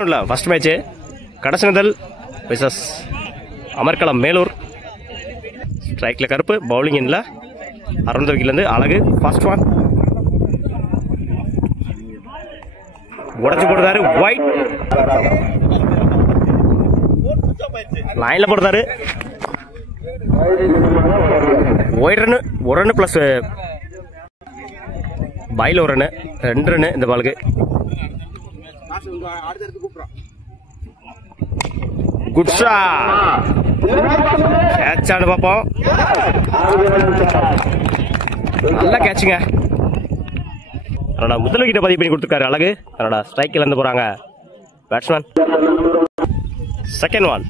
First match கடசனதல் விசஸ் அமர்கலம் மேலூர். ஸ்ட்ரைக்ல கருப்பு, பவுலிங் இல்ல அரவிந்த் விக்கெட்லேருந்து அழகு. ஃபர்ஸ்ட் ஒன் உடச்சு போடுறாரு, ஒயிட் லைன்ல போடுறாரு. ஒயிட் ரன், ஒரு ரன் பிளஸ் பைல ஒரு ரன், 2 ரன் இந்த பாலுக்கு. குட் ஷாட், கேட்ச் ஆனு பார்ப்போம். நல்லா கேட்சுங்க. முதல் விக்கெட்டை பதிவு பண்ணி கொடுத்துருக்காரு அழகு. ஸ்ட்ரைக்கில் இருந்து போறாங்க பேட்ஸ்மேன். செகண்ட் ஒன்,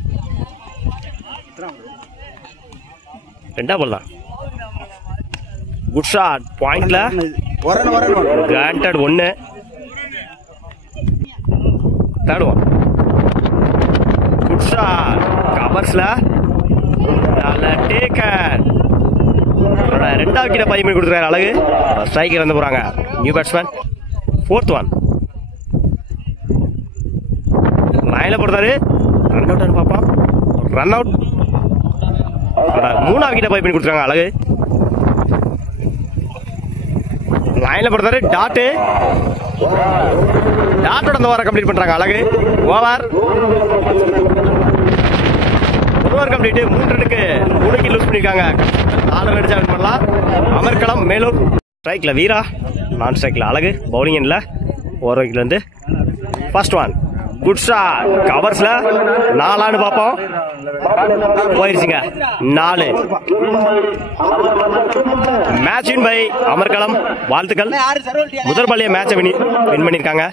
ரெண்டா போடலாம். குட் ஷாட், பாயிண்ட்ல கிராண்டட் 1. தேர்ட் ஒன், குட் ஷாட், கவர்ஸ்ல டேக்கர். ரெண்டாவது விக்கெட்டை பதிவு பண்ணி கொடுத்துருக்காரு அழகு. ஸ்ட்ரைக்கில் இருந்து போறாங்க நியூ பேட்ஸ்மேன். ஃபோர்த் ஒன் லைன்ல போடுறாரு, ரன் அவுட் பாப்போம். Run out. மூணாவது விக்கெட்டை பதிவு பண்ணி கொடுத்துருக்காங்க அழகு. லைன்ல போடுறாரு, டாட்டு. டாட்டோட அந்த ஓவரை கம்ப்ளீட் பண்றாங்க அழகு. Over over complete. 3 ரன்னுக்கு 3 விக்கெட் லூஸ் பண்ணிருக்காங்க. 4 ரன் அடிச்சா வின் பண்ணலாம். அமர்கலம் மேலூர். ஸ்ட்ரைக்ல வீரா, நான் ஸ்ட்ரைக்ல அழகு. பவுலிங் இல்ல, ஓவர் விக்கெட்ல இருந்து. ஃபர்ஸ்ட் ஒன் குட் ஷாட், கவர்ஸ்ல 4 பார்ப்போம். போயிருச்சுங்க 4. மேட்ச் வின் பை அமர்கலம். வாழ்த்துக்கள். முதல் பாலிய மேட்சை வின் பண்ணிருக்காங்க.